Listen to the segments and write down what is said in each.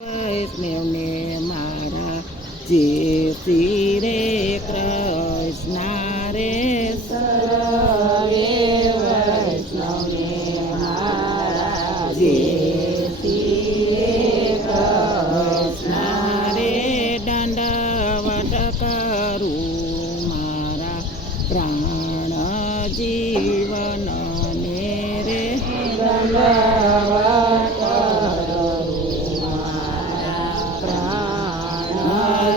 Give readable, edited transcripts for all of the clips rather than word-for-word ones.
વૈષ્ણવને મારા જે શ્રી રે કૃષ્ણ રે સર્વે વૈષ્ણવને મારા જે શ્રી રે કૃષ્ણ રે દંડવત કરું મારા પ્રાણ જીવનને રે દંડવત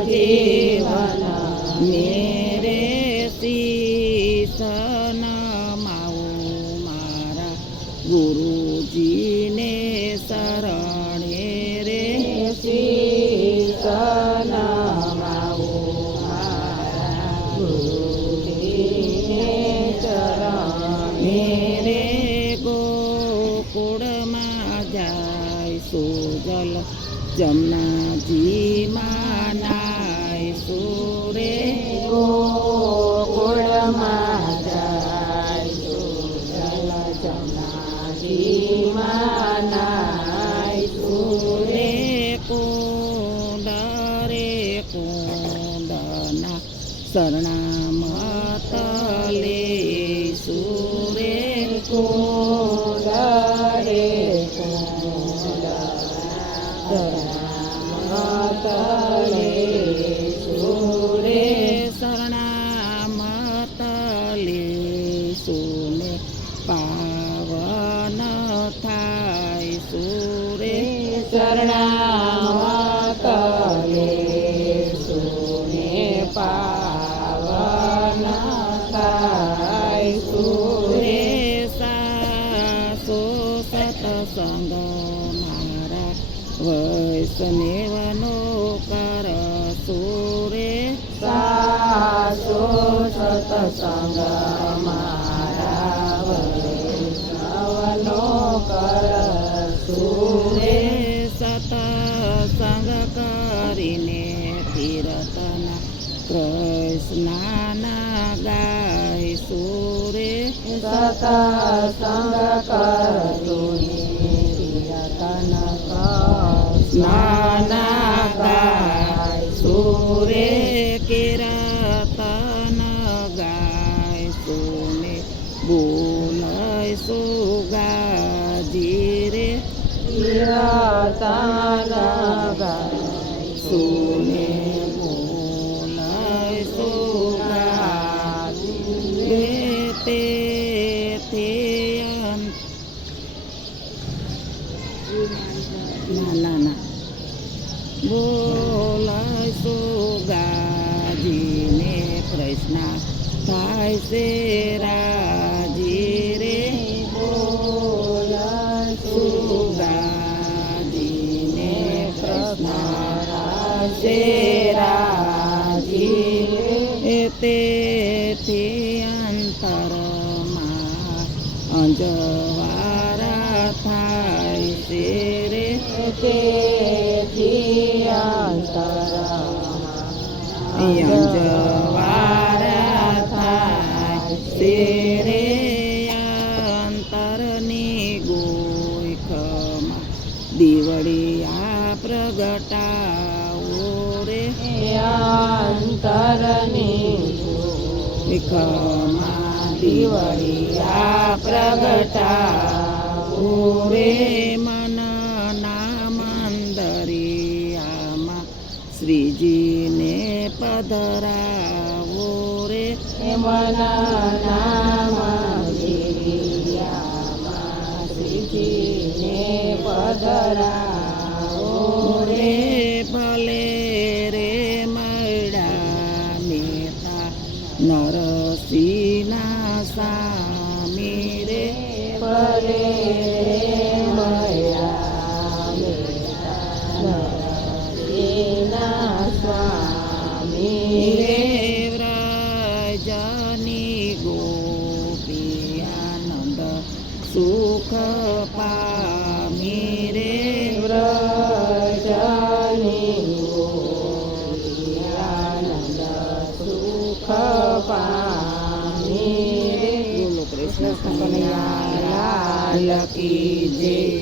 જીવન મેરે શીશ નમાવું મારા ગુરુજીને શરણે રે શીશ નમાવું મારા ગુરુજીને શરણે રે ગોકુળમાં જાય સુજલ જમનાજીમાં નાય સુરે ગોકુળમાં જાય સુજલ જમનાજીમાં નાય સુરે કુંડના શરણામત લે સુરે કુંડરે તલે સુરે શરણામતલે સુને પાવન થાય સુરે શરણામતલે સુને પાવન થાય સુરે સાસો સતસંગ મારા વૈષ્ણવનો કર સુરે સાસો સતસંગ મારા વૈષ્ણવનો કર સુરે સતસંગ કરીને કીર્તન કૃષ્ણના ગાય સુરે સતસંગ કરીને કીર્તન નાના ગાય સુરે કીર્તન ગાય સુને બોલાય સુગાજી રે કીર્તન ગાય સુને બોલાય સુગાજી રે તે ના બોલાય સુગાજીને કૃષ્ણ થાય છે રાજી રે બોલાય સુગાજીને કૃષ્ણ થાય છે રાજી રે તેથી અંતરમાં અંજવારા થાય છે રે તેથી અંતરમાં અંજવારા થાય છે રે અંતરની ગોઈખમાં દીવડિયા પ્રગટાવો રે અંતરની ગોઈખમાં દીવડિયા પ્રગટાવો રે શ્રીજીને પધરાવો રે મનના શ્રીજીને પધરાવો રે ભલે રે મળ્યા મેતા નરસિંહના સામી રે ભલે સ્વામી રે વ્રજની ગોપી આનંદ સુખ પામી રે વ્રજની ગોપી આનંદ સુખ પામી રે બોલો કૃષ્ણ કનૈયા લાલ કી જય।